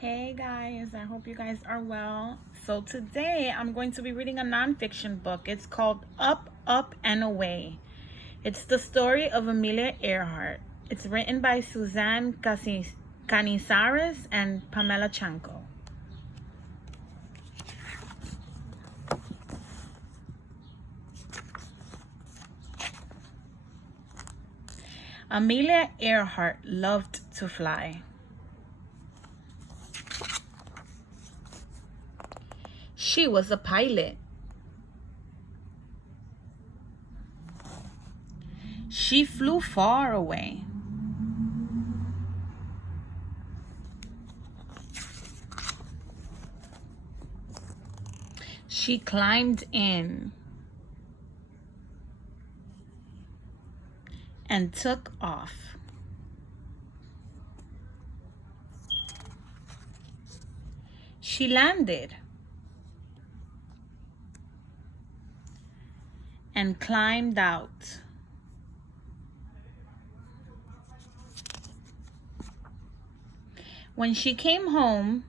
Hey guys, I hope you guys are well. So today I'm going to be reading a nonfiction book. It's called Up, Up, and Away. It's the story of Amelia Earhart. It's written by Suzanne Canizares and Pamela Chanko. Amelia Earhart loved to fly. She was a pilot. She flew far away. She climbed in and took off. She landed and climbed out. When she came home,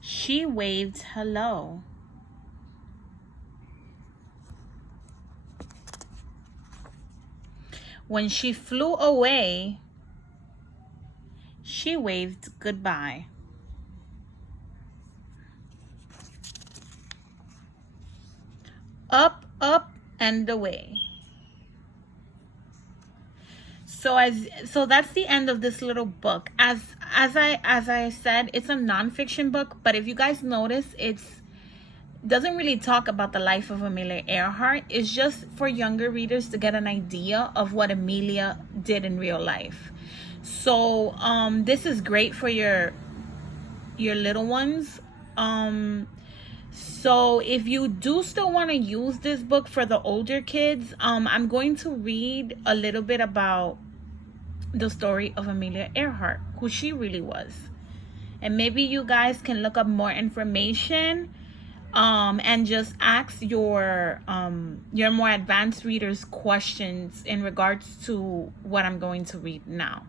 she waved hello. When she flew away, she waved goodbye. Up, up, and away. So that's the end of this little book. As I said, it's a nonfiction book, but if you guys notice, it doesn't really talk about the life of Amelia Earhart. It's just for younger readers to get an idea of what Amelia did in real life. So this is great for your little ones. So if you do still want to use this book for the older kids, I'm going to read a little bit about the story of Amelia Earhart, who she really was. And maybe you guys can look up more information and just ask your more advanced readers questions in regards to what I'm going to read now.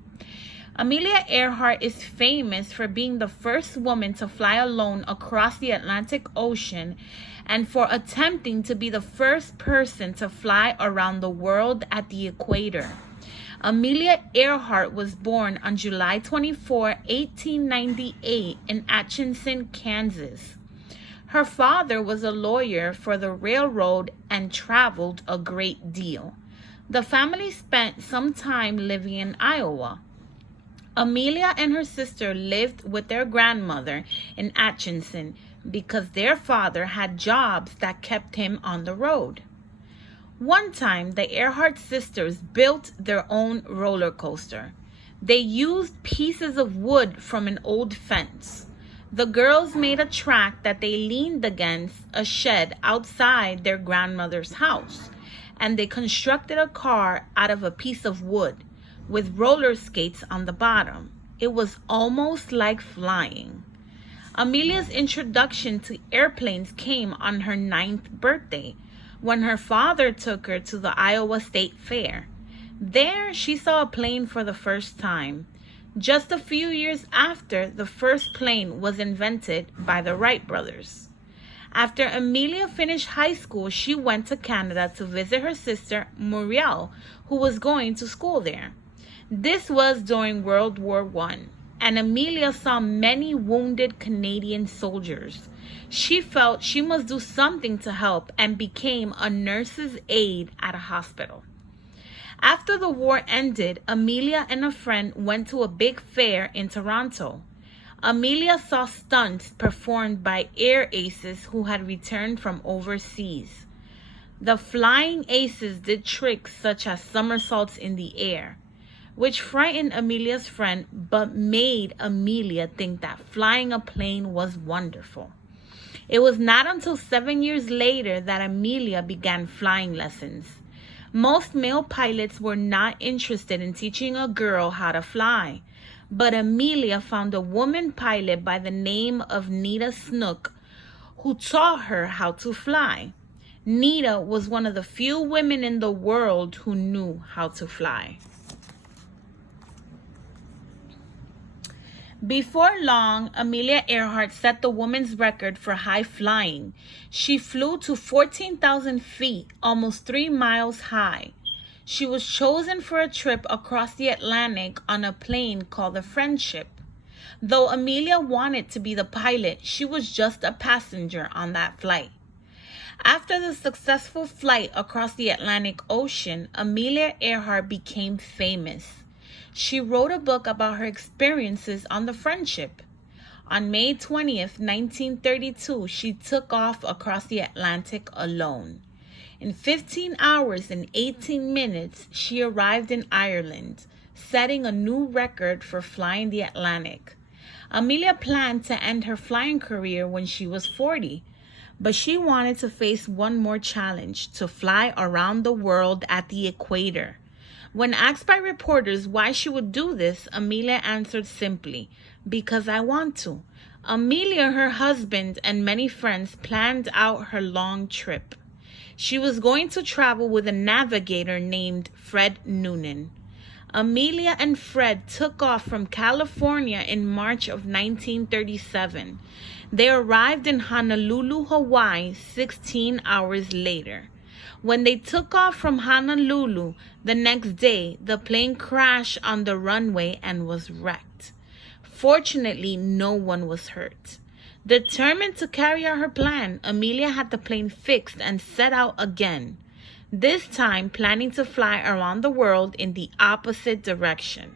Amelia Earhart is famous for being the first woman to fly alone across the Atlantic Ocean and for attempting to be the first person to fly around the world at the equator. Amelia Earhart was born on July 24, 1898 in Atchison, Kansas. Her father was a lawyer for the railroad and traveled a great deal. The family spent some time living in Iowa. Amelia and her sister lived with their grandmother in Atchison because their father had jobs that kept him on the road. One time, the Earhart sisters built their own roller coaster. They used pieces of wood from an old fence. The girls made a track that they leaned against a shed outside their grandmother's house, and they constructed a car out of a piece of wood with roller skates on the bottom. It was almost like flying. Amelia's introduction to airplanes came on her 9th birthday, when her father took her to the Iowa State Fair. There, she saw a plane for the first time. Just a few years after, the first plane was invented by the Wright brothers. After Amelia finished high school, she went to Canada to visit her sister, Muriel, who was going to school there. This was during World War I, and Amelia saw many wounded Canadian soldiers. She felt she must do something to help and became a nurse's aide at a hospital. After the war ended, Amelia and a friend went to a big fair in Toronto. Amelia saw stunts performed by air aces who had returned from overseas. The flying aces did tricks such as somersaults in the air, which frightened Amelia's friend but made Amelia think that flying a plane was wonderful. It was not until 7 years later that Amelia began flying lessons. Most male pilots were not interested in teaching a girl how to fly, but Amelia found a woman pilot by the name of Nita Snook who taught her how to fly. Nita was one of the few women in the world who knew how to fly. Before long, Amelia Earhart set the woman's record for high flying. She flew to 14,000 feet, almost 3 miles high. She was chosen for a trip across the Atlantic on a plane called the Friendship. Though Amelia wanted to be the pilot, she was just a passenger on that flight. After the successful flight across the Atlantic Ocean, Amelia Earhart became famous. She wrote a book about her experiences on the Friendship. On May 20th, 1932, she took off across the Atlantic alone. In 15 hours and 18 minutes, she arrived in Ireland, setting a new record for flying the Atlantic. Amelia planned to end her flying career when she was 40, but she wanted to face one more challenge: to fly around the world at the equator. When asked by reporters why she would do this, Amelia answered simply, "Because I want to." Amelia, her husband, and many friends planned out her long trip. She was going to travel with a navigator named Fred Noonan. Amelia and Fred took off from California in March of 1937. They arrived in Honolulu, Hawaii, 16 hours later. When they took off from Honolulu the next day, the plane crashed on the runway and was wrecked. Fortunately, no one was hurt. Determined to carry out her plan, Amelia had the plane fixed and set out again, this time planning to fly around the world in the opposite direction.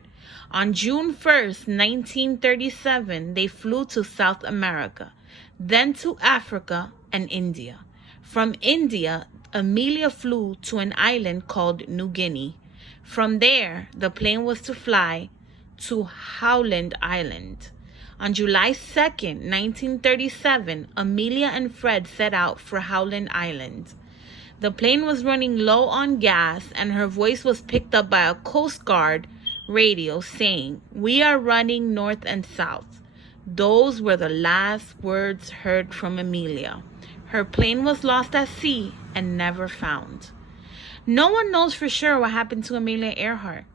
On June 1st, 1937, they flew to South America, then to Africa and India. From India, Amelia flew to an island called New Guinea. From there, the plane was to fly to Howland Island. On July 2nd, 1937, Amelia and Fred set out for Howland Island. The plane was running low on gas, and her voice was picked up by a Coast Guard radio saying, "We are running north and south." Those were the last words heard from Amelia. Her plane was lost at sea and never found. No one knows for sure what happened to Amelia Earhart.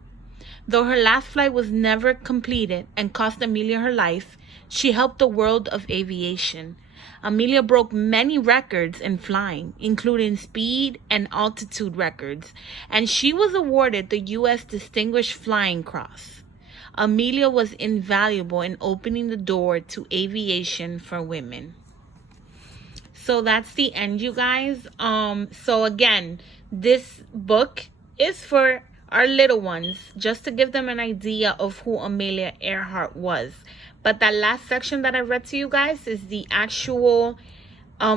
Though her last flight was never completed and cost Amelia her life, she helped the world of aviation. Amelia broke many records in flying, including speed and altitude records, and she was awarded the U.S. Distinguished Flying Cross. Amelia was invaluable in opening the door to aviation for women. So that's the end, you guys. So again, this book is for our little ones, just to give them an idea of who Amelia Earhart was. But that last section that I read to you guys is the actual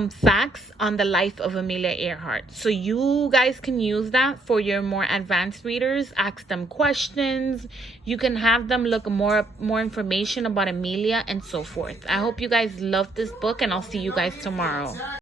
facts on the life of Amelia Earhart. So you guys can use that for your more advanced readers. Ask them questions. You can have them look more information about Amelia and so forth. I hope you guys love this book, and I'll see you guys tomorrow.